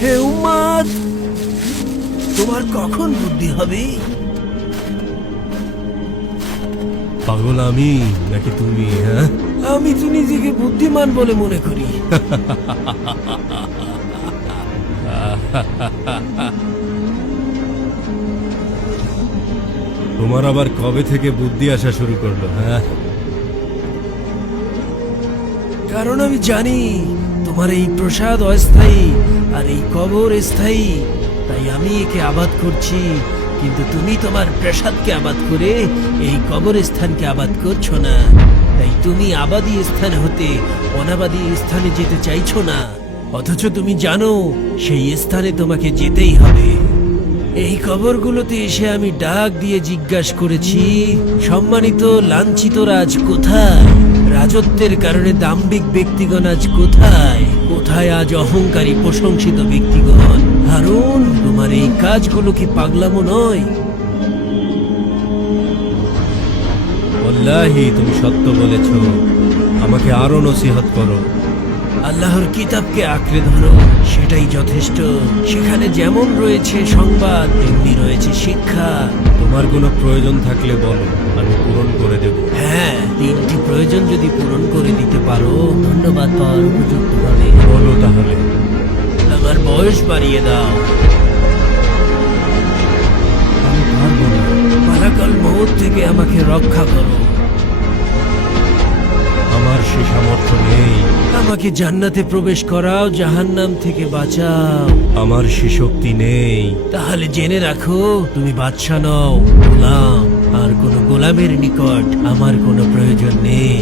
হে উম্মত, তোমার কখন বুদ্ধি হবে? পাগল আমি নাকি তুমি? হ্যাঁ, আমি তো নিজেকে বুদ্ধিমান বলে মনে করি। তোমার আবার কবে থেকে বুদ্ধি আসা শুরু করলো? হ্যাঁ, কারণ আমি জানি তোমার এই প্রসাদ অস্থায়ী আর এই কবর স্থায়ী, তাই আমি একে আবাদ করছি। কিন্তু তুমি তোমার প্রসাদকে আবাদ করে এই কবরস্থানকে আবাদ করছো না। তাই তুমি আবাদী স্থান হতে অনাবাদী স্থানে যেতে চাইছো না, অথচ তুমি জানো সেই স্থানে তোমাকে যেতেই হবে। এই কবরগুলোতে এসে আমি ডাক দিয়ে জিজ্ঞাসা করেছি, সম্মানিত লাঞ্ছিত রাজ কোথায়? রাজত্বের কারণে দাম্ভিক ব্যক্তিগণ আজ কোথায়? কোথায় আজ অহংকারী প্রশংসিত ব্যক্তিগণ? হারুন, তোমার এই কাজগুলো কি পাগলামো নয়? ওয়াল্লাহি তুমি সত্য বলেছ। আমাকে আরো নসিহত করো। আল্লাহর কিতাবকে আঁকড়ে ধরো, সেটাই যথেষ্ট। সেখানে যেমন রয়েছে সংবাদ, তেমনি রয়েছে শিক্ষা। তোমার কোনো প্রয়োজন থাকলে বলো, আমি পূরণ করে দেব। হ্যাঁ, 3টি প্রয়োজন যদি পূরণ করে দিতে পারো, ধন্যবাদ পাওয়ার উপযুক্ত হবে। বলো তাহলে। আমার বয়স বাড়িয়ে দাও। আমি পারবো না। মালাকাল মউত থেকে আমাকে রক্ষা করো। আমার সে সামর্থ্য নেই। আমাকে জান্নাতে প্রবেশ করাও, জাহান্নাম থেকে বাঁচাও। আমার সে শক্তি নেই। তাহলে জেনে রাখো, তুমি বাদশা নও, গোলাম। আর কোনো গোলামের নিকট আমার কোনো প্রয়োজন নেই।